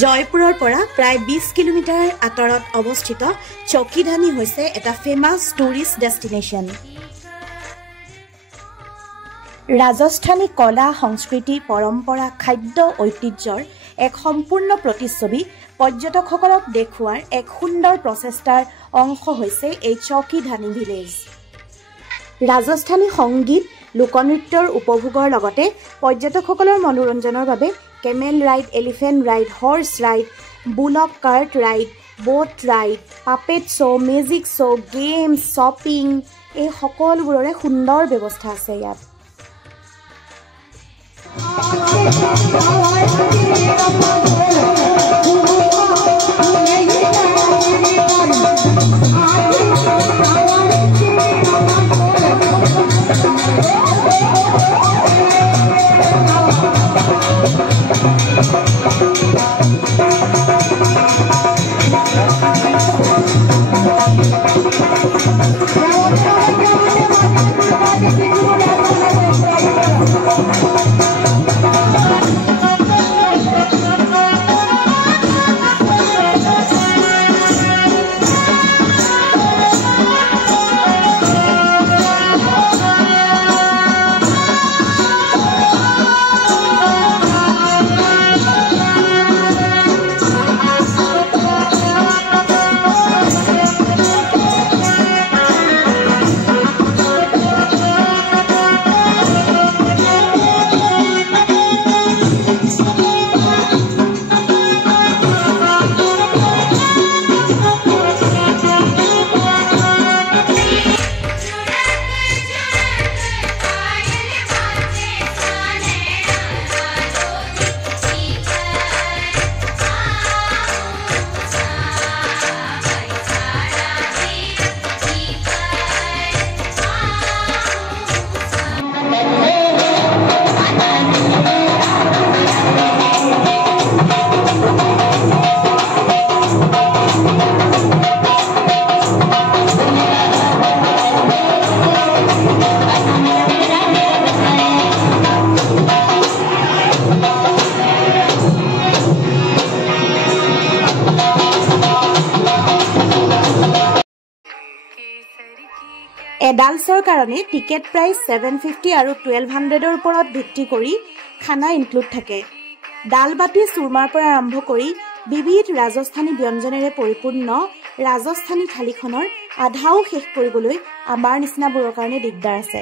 জয়পুৰৰ পৰা প্ৰায় 20 কিলোমিটাৰ আঁতৰত অৱস্থিত চকিধানী হৈছে এটা ফেমাছ টুৰিষ্ট ডেষ্টিনেশ্যন। ৰাজস্থানী কলা সংস্কৃতি পৰম্পৰা খাদ্য ঐতিহ্যৰ এক সম্পূৰ্ণ প্ৰতিচ্ছবি পৰ্যটকসকলক দেখুৱাৰ এক সুন্দৰ প্ৰচেষ্টাৰ অংশ হৈছে এই চকিধানী ভিলেজ। ৰাজস্থানী সংগীত লোকনৃত্যৰ উপভোগৰ লগতে পৰ্যটকসকলৰ মনোৰঞ্জনৰ বাবে camel ride, elephant ride, horse ride, bullock cart ride, boat ride, puppet show', music show', games, shopping এই সকলোবোৰৰে সুন্দৰ ব্যৱস্থা আছে ইয়াত। এডাল্টছৰ কাৰণে টিকেট প্ৰাইচ 750 আৰু 1200ৰ ওপৰত ভিত্তি কৰি খানা ইনক্লুড থাকে। দাল বাটি চুৰমাৰ পৰা আৰম্ভ কৰি বিবিধ ৰাজস্থানী ব্যঞ্জনেৰে পৰিপূৰ্ণ ৰাজস্থানী থালিখনৰ আধাও শেষ কৰিবলৈ আমাৰ নিচিনাবোৰৰ কাৰণে দিগদাৰ আছে।